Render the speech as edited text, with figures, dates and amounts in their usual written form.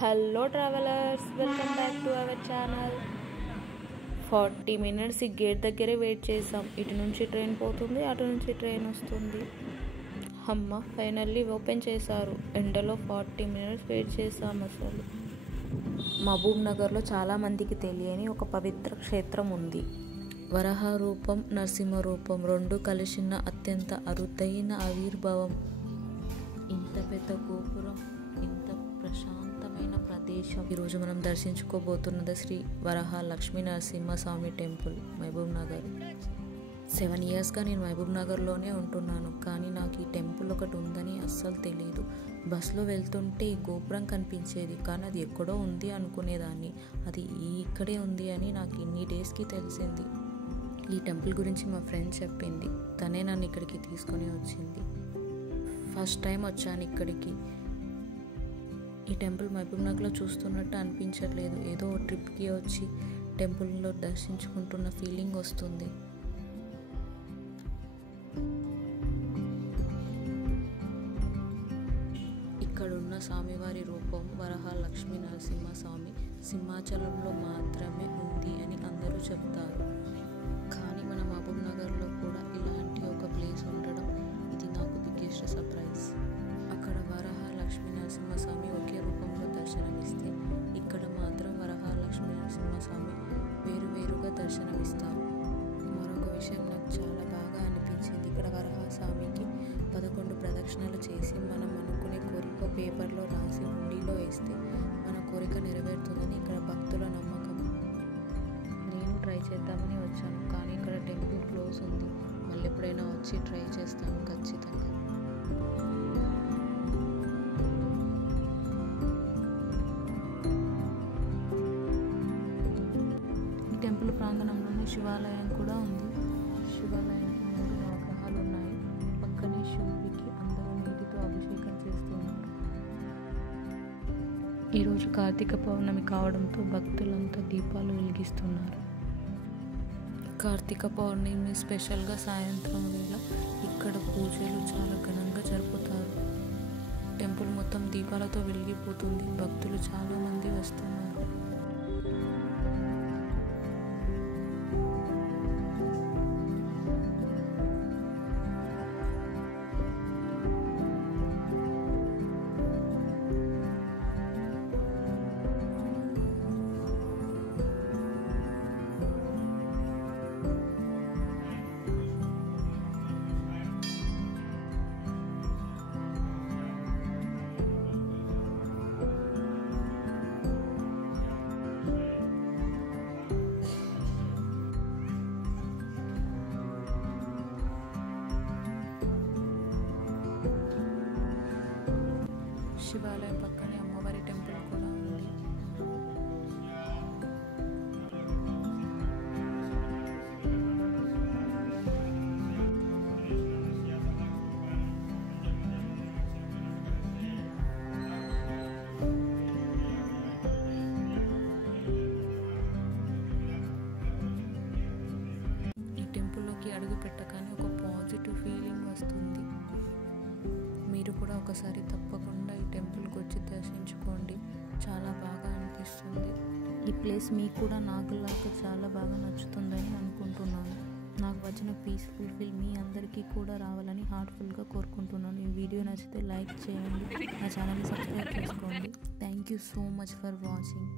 Hello travellers, welcome back to our channel. 40 minutes ఈ gate దగ్గరే wait చేసాం. ఇటు నుంచి ట్రైన్ పోతుంది, అటు నుంచి ట్రైన్ వస్తుంది. అమ్మ ఫైనల్లీ ఓపెన్ చేశారు. ఎండలో 40 minutes వెయిట్ చేసాం. అసలు మహబూబ్ నగర్లో చాలామందికి తెలియని ఒక పవిత్ర క్షేత్రం ఉంది. వరాహ రూపం, నరసింహ రూపం రెండు కలిసిన అత్యంత అరుదైన ఆవిర్భావం. ఇంత పెద్ద గోపురం, ఇంత ప్రశాంతమైన ప్రదేశం. ఈరోజు మనం దర్శించుకోబోతున్నది శ్రీ వరాహ లక్ష్మీ నరసింహ స్వామి టెంపుల్, మహబూబ్ నగర్. 7 yearsగా నేను మహబూబ్ నగర్లోనే ఉంటున్నాను, కానీ నాకు ఈ టెంపుల్ ఒకటి ఉందని అస్సలు తెలియదు. బస్సులో వెళ్తుంటే ఈ గోపురం కనిపించేది, కానీ అది ఎక్కడో ఉంది అనుకునేదాన్ని. అది ఇక్కడే ఉంది అని నాకు ఇన్ని డేస్కి తెలిసింది. ఈ టెంపుల్ గురించి మా ఫ్రెండ్ చెప్పింది, తనే నన్ను ఇక్కడికి తీసుకొని వచ్చింది. ఫస్ట్ టైం వచ్చాను ఇక్కడికి. ఈ టెంపుల్ మహబూబ్ నగర్లో చూస్తున్నట్టు అనిపించట్లేదు. ఏదో ట్రిప్కి వచ్చి టెంపుల్లో దర్శించుకుంటున్న ఫీలింగ్ వస్తుంది. ఇక్కడున్న స్వామివారి రూపం వరాహ లక్ష్మీ నరసింహ స్వామి సింహాచలంలో మాత్రమే ఉంది అని అందరూ చెప్తారు. కానీ మన మహబూబ్ నగర్లో కూడా ఇలాంటి ఒక ప్లేస్ ఉండడం ఇది నాకు బిగ్గెస్ట్ సర్ప్రైజ్. అక్కడ వరాహ లక్ష్మీ నరసింహ స్వామి ఒకే రూపంలో దర్శనమిస్తే ఇక్కడ మాత్రం వరాహ లక్ష్మీ నరసింహ స్వామి వేరువేరుగా దర్శనమిస్తారు. మరొక విషయం నాకు చాలా బాగా అనిపించింది. ఇక్కడ వరాహ స్వామికి 11 ప్రదక్షిణలు చేసి మనం అనుకునే కోరిక పేపర్లో రాసి హుండీలో వేస్తే మన కోరిక నెరవేరుతుందని ఇక్కడ భక్తుల నమ్మకం. నేను ట్రై చేద్దామని వచ్చాను, కానీ ఇక్కడ టెంపుల్ క్లోజ్ ఉంది. మళ్ళీ ఎప్పుడైనా వచ్చి ట్రై చేస్తాను ఖచ్చితంగా. ఈ టెంపుల్ ప్రాంగణంలోనే శివాలయం కూడా ఉంది. శివాలయానికి 3 నవగ్రహాలు ఉన్నాయి. పక్కనే శివుడికి అందరూ నీటితో అభిషేకం చేస్తున్నారు. ఈరోజు కార్తీక పౌర్ణమి కావడంతో భక్తులంతా దీపాలు వెలిగిస్తున్నారు. కార్తీక పౌర్ణమి స్పెషల్గా సాయంత్రం వేళ ఇక్కడ పూజలు చాలా ఘనంగా జరుపుతారు. టెంపుల్ మొత్తం దీపాలతో వెలిగిపోతుంది. భక్తులు చాలామంది వస్తున్నారు. శివాలయం పక్కనే అమ్మవారి టెంపుల్ కూడా ఉంది. ఈ టెంపుల్లోకి అడుగు పెట్టగానే ఒక పాజిటివ్ ఫీలింగ్ వస్తుంది. మీరు కూడా ఒకసారి తప్పకుండా ఈ టెంపుల్కి వచ్చి దర్శించుకోండి. చాలా బాగా అనిపిస్తుంది. ఈ ప్లేస్ మీకు కూడా నాకులాగా చాలా బాగా నచ్చుతుందని అనుకుంటున్నాను. నాకు వచ్చిన పీస్ఫుల్ ఫీల్ మీ అందరికీ కూడా రావాలని హార్ట్ఫుల్గా కోరుకుంటున్నాను. ఈ వీడియో నచ్చితే లైక్ చేయండి, నా ఛానల్ని సబ్స్క్రైబ్ చేసుకోండి. Thank you so much for watching.